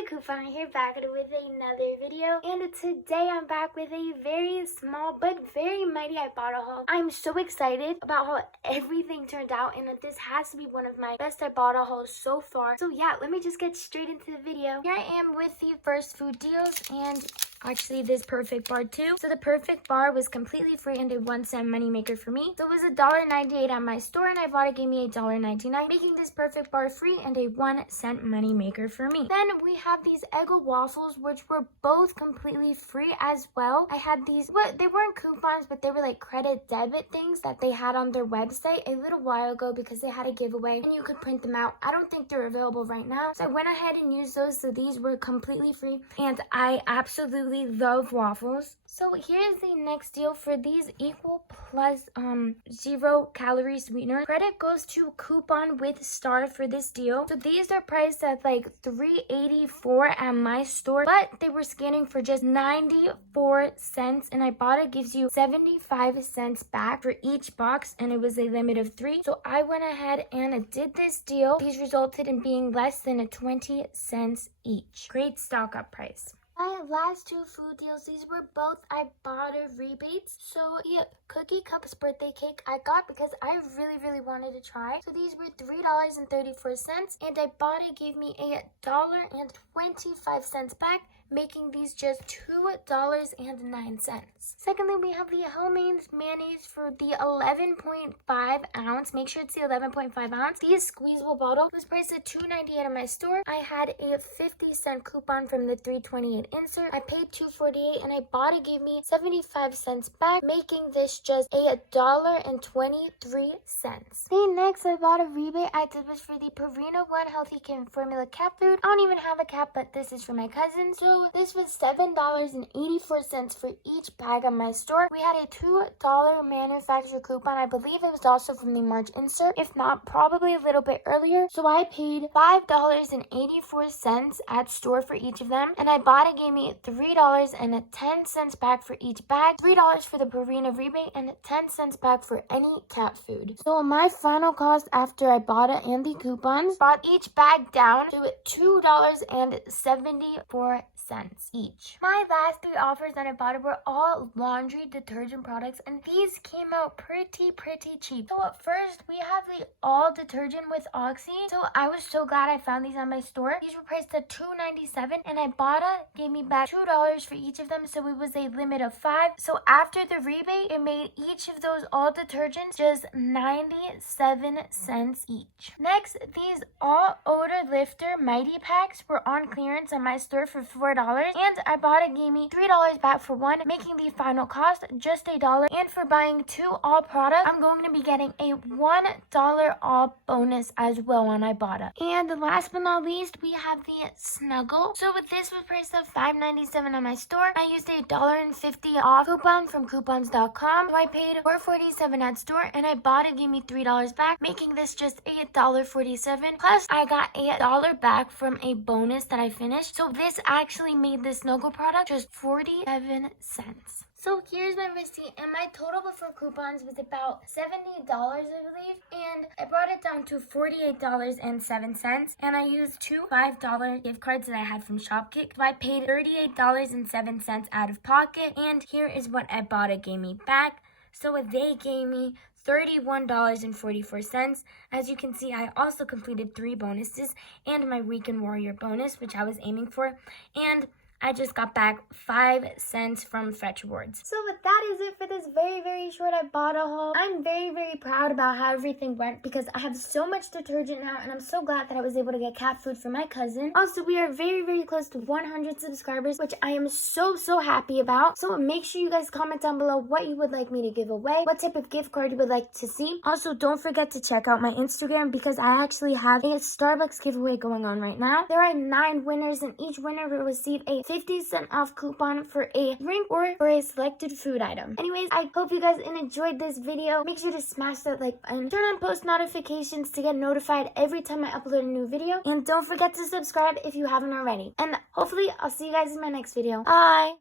the coupon here back with another video, and today I'm back with a very small but very mighty Ibotta haul. I'm so excited about how everything turned out, and this has to be one of my best Ibotta hauls so far. So yeah, let me just get straight into the video. Here I am with the first food deals, and actually this perfect bar too. So the perfect bar was completely free and a 1-cent moneymaker for me. So it was $1.98 at my store, and Ibotta gave me $1.99, making this perfect bar free and a 1-cent moneymaker for me. Then we have these Eggo waffles, which were both completely free as well. I had these, they weren't coupons, but they were like credit debit things that they had on their website a little while ago because they had a giveaway and you could print them out. I don't think they're available right now, so I went ahead and used those. So these were completely free, and I absolutely love waffles. So here's the next deal for these Equal Plus 0 calorie sweetener. Credit goes to coupon with star for this deal. So these are priced at like $3.84 at my store, but they were scanning for just 94 cents, and Ibotta gives you 75 cents back for each box, and it was a limit of 3. So I went ahead and did this deal. These resulted in being less than 20 cents each. Great stock up price. My last two food deals, these were both Ibotta rebates. So the Cookie Cups birthday cake I got because I really wanted to try. So these were $3.34, and Ibotta gave me $1.25 back, making these just $2.09. Secondly, we have the homemade mayonnaise for the 11.5 ounce. Make sure it's the 11.5 ounce. The squeezable bottle was priced at $2.98 at my store. I had a 50-cent coupon from the $3.28 insert. I paid $2.48, and Ibotta gave me 75 cents back, making this just $1.23. The next Ibotta rebate I did was for the Purina One Healthy Kin Formula cat food. I don't even have a cat, but this is for my cousin. So this was $7.84 for each bag at my store. We had a $2 manufacturer coupon. I believe it was also from the March insert. If not, probably a little bit earlier. So I paid $5.84 at store for each of them, and Ibotta gave me $3.10 back for each bag, $3 for the Purina rebate, and 10 cents back for any cat food. So my final cost after Ibotta and the coupons brought each bag down to $2.74 each. My last three offers that I bought were all laundry detergent products, and these came out pretty cheap. So at first, we have the all detergent with Oxy. So I was so glad I found these on my store. These were priced at $2.97, and Ibotta gave me back $2 for each of them, so it was a limit of 5. So after the rebate, it made each of those all detergents just 97 cents each. Next, these all odor lifter mighty packs were on clearance at my store for $4, and Ibotta gave me $3 back for one, making the final cost just $1. And for buying 2 all products, I'm going to be getting a $1 off bonus as well on Ibotta. And last but not least, we have the Snuggle. So with this was priced at $5.97 on my store. I used a $1.50 off coupon from coupons.com. So I paid $4.47 at store, and Ibotta gave me $3 back, making this just $1.47. Plus, I got $1 back from a bonus that I finished. So this actually made this Snuggle product just 47 cents. So here's my receipt, and my total before coupons was about $70, I believe, and I brought it down to $48.07, and I used 2 $5 gift cards that I had from Shopkick. So I paid $38.07 out of pocket, and here is what Ibotta gave me back. So they gave me $31.44. As you can see, I also completed 3 bonuses and my Weekend Warrior bonus, which I was aiming for, and I just got back 5 cents from Fetch Rewards. So that is it for this very short Ibotta haul. I'm very proud about how everything went because I have so much detergent now, and I'm so glad that I was able to get cat food for my cousin. Also, we are very close to 100 subscribers, which I am so happy about. So make sure you guys comment down below what you would like me to give away, what type of gift card you would like to see. Also, don't forget to check out my Instagram because I actually have a Starbucks giveaway going on right now. There are 9 winners, and each winner will receive a 50% off coupon for a drink or for a selected food item. Anyways, I hope you guys enjoyed this video. Make sure to smash that like button. Turn on post notifications to get notified every time I upload a new video. And don't forget to subscribe if you haven't already. And hopefully, I'll see you guys in my next video. Bye!